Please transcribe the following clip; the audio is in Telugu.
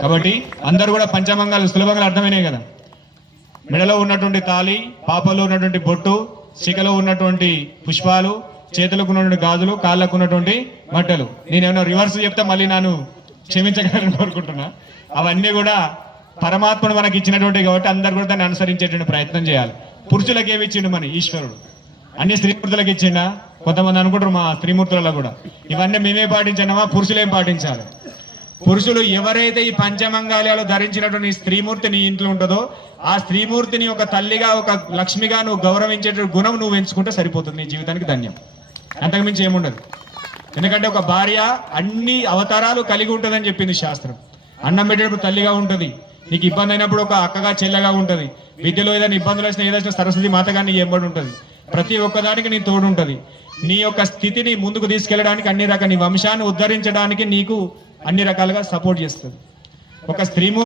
కాబట్టి అందరూ కూడా పంచమంగాలు సులభంగా అర్థమైనాయి కదా. మెడలో ఉన్నటువంటి తాళి, పాపలో ఉన్నటువంటి బొట్టు, శిఖలో ఉన్నటువంటి పుష్పాలు, చేతులకు ఉన్నటువంటి గాజులు, కాళ్ళకు ఉన్నటువంటి బట్టలు. నేనేమన్నా రివర్స్ చెప్తే మళ్ళీ నన్ను క్షమించగలని కోరుకుంటున్నా. అవన్నీ కూడా పరమాత్ముడు మనకి ఇచ్చినటువంటి కాబట్టి అందరు కూడా దాన్ని అనుసరించేటువంటి ప్రయత్నం చేయాలి. పురుషులకు ఏమి ఇచ్చిండు మన ఈశ్వరుడు? అన్ని స్త్రీమూర్తులకు ఇచ్చిండా? కొంతమంది అనుకుంటారు మా స్త్రీమూర్తులలో కూడా. ఇవన్నీ మేమే పాటించామా? పురుషులు ఏం పాటించాలి? పురుషులు ఎవరైతే ఈ పంచమంగాళాలు ధరించినటువంటి స్త్రీమూర్తి నీ ఇంట్లో ఉంటుందో ఆ స్త్రీమూర్తిని ఒక తల్లిగా, ఒక లక్ష్మిగా నువ్వు గౌరవించేటువంటి గుణం నువ్వు ఎంచుకుంటే సరిపోతుంది. నీ జీవితానికి ధన్యం. అంతకుమించి ఏముండదు. ఎందుకంటే ఒక భార్య అన్ని అవతారాలు కలిగి ఉంటుందని చెప్పింది శాస్త్రం. అన్నం పెట్టేటప్పుడు తల్లిగా ఉంటుంది, నీకు ఇబ్బంది అయినప్పుడు ఒక అక్కగా చెల్లెగా ఉంటుంది, విద్యలో ఏదైనా ఇబ్బందులు వచ్చినా ఏదైనా సరస్వతి మాతగా నీ ఎంబడి ఉంటుంది, ప్రతి ఒక్కదానికి నీ తోడు ఉంటుంది. నీ యొక్క స్థితిని ముందుకు తీసుకెళ్ళడానికి అన్ని రకాల నీ వంశాన్ని ఉద్ధరించడానికి నీకు అన్ని రకాలుగా సపోర్ట్ చేస్తుంది. ఒక స్త్రీ